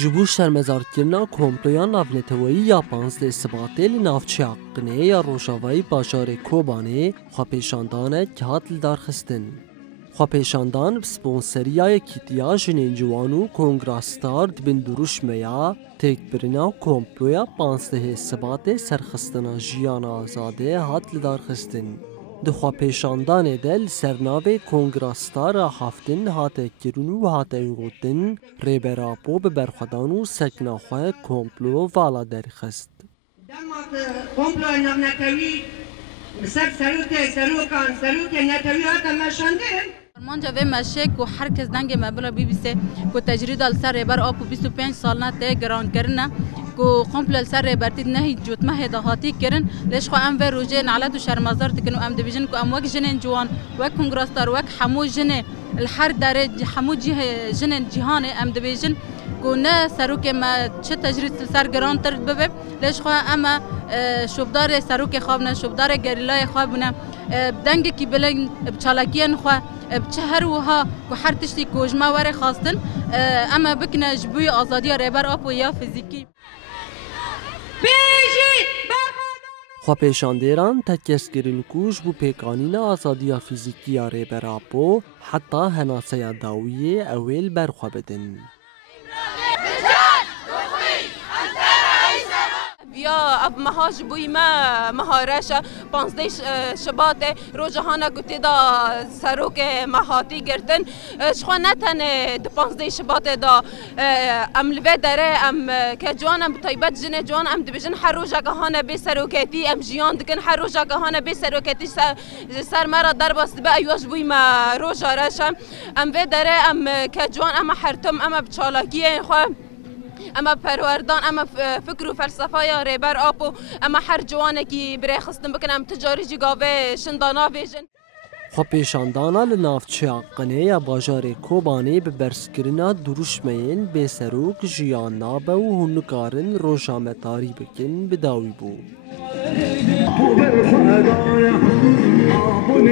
جبو شرمزارکرنا کمپلویا ناونتوایی یا 15 سباته لنافچیا قنه یا روشاوایی باشار کوبانه خواپیشاندانه که هات لدارخستن. خواپیشاندان بسپونسریای کیتیا جنین جوانو کنگراستار دبن دروشمیا تک برنا کمپلویا 15 سباته سرخستنا جیان آزاده هات لدارخستن. دخوا پیشاندان دل سرناوی کنگراستار هفتن هاته کرونو و هاته یوگوتن ریبراپو به برخدانو سکناخواه کمپلو والا درخست. دمات کمپلو نتوی سروک نتوی هاته مشاندن مانجا و مشک و هر کس دنگ مبلا بیبیسه که تجرید السر ریبر آپو 25 سال نته گران کرنه کو کمپل سر برتید نه جوت مه دهاتی کرن ليش خو ام و روجه نعلت و شرمزار تکنو ام دیویژن کو ام وک جنن جوان وک کنگراستار وک حمو جن الحر داره حمو جنن جهان ام دیویژن کو نه سروک ما چه تجرید سر گران تر ببه ليش خو اما شوبدار سروک خوابنه شوبدار گریلای خوابنه دنگ کی بلن بچالاکین خو بچهر وها کو هر تشتی کوجما وره خواستن اما بکنه جبوی آزادی ریبر آپو یا فیزیکی خواپیشاندیران تکیسگرین کوش بو پیکانین آزادی فیزیکی ریبراپو حتی هناسه داویه اویل برخوا بدن. یا اب مهاج بوی ما مهارش 15 شباط روزهانا گوتی دا سروک مهاتی گردن شخوا نتن 15 شباط دا ام لوی داره ام که جوان ام طیبت جن جوان ام دبیجن هر روزگاهانا به سروکتی ام جیان دکن هر روزگاهانا به سروکتی سر مرا در باست به ایواش بوی ما روزارش ام وی داره ام که جوان ام حرتم ام بچالاکی خو اما پروردان اما فکر و فلسفه یا ریبر آپو اما هر جوانه کی برای خستن بکنم تجاری جگاوه شندانا ویژن. خواپیشاندانا لنافچیا قنه یا باجار کوبانه به برسکرنا دروشمین به سروک جیان نابه و هنکارن روشامتاری بکن بداوی بو. آبو